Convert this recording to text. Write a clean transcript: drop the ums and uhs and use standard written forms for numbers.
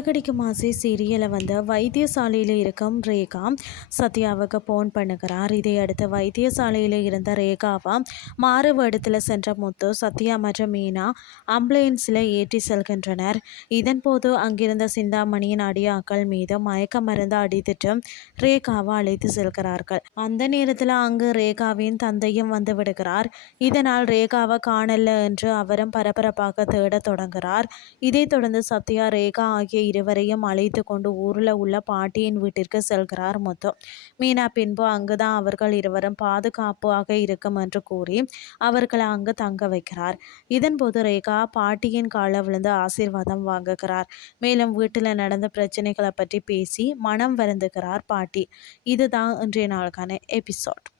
மரக்கடிக்கும் ஆசை சீரியலை வைத்தியசாலையில் இருக்கும் ரேகா சத்யாவுக்கு போன் பண்ணுகிறார். இதையடுத்து வைத்தியசாலையில் இருந்த ரேகாவை மாறு வேடத்தில் சென்ற முத்து, சத்யா மற்றும் மீனா ஆம்புலன்ஸில் ஏற்றி செல்கின்றனர். இதன்போது அங்கிருந்த சிந்தாமணியின் அடியாக்கள் மீது மயக்க மருந்து அடித்துட்டு ரேகாவை அழைத்து செல்கிறார்கள். அந்த நேரத்தில் அங்கு ரேகாவின் தந்தையும் வந்து விடுகிறார். இதனால் ரேகாவை காணல என்று அவரும் பரபரப்பாக தேட தொடங்குகிறார். இதைத் தொடர்ந்து சத்யா, ரேகா ஆகிய இருவரையும் அழைத்து கொண்டு ஊரில் உள்ள பாட்டியின் வீட்டிற்கு செல்கிறார் முத்து. மீனா பின்பு அங்குதான் அவர்கள் இருவரும் பாதுகாப்பாக இருக்கும் என்று கூறி அவர்களை அங்கு தங்க வைக்கிறார். இதன்போது ரேகா பாட்டியின் கால விழுந்து ஆசீர்வாதம் வாங்குகிறார். மேலும் வீட்டில் நடந்த பிரச்சனைகளை பற்றி பேசி மனம் வருந்துகிறார் பாட்டி. இதுதான் இன்றைய நாளுக்கான எபிசோட்.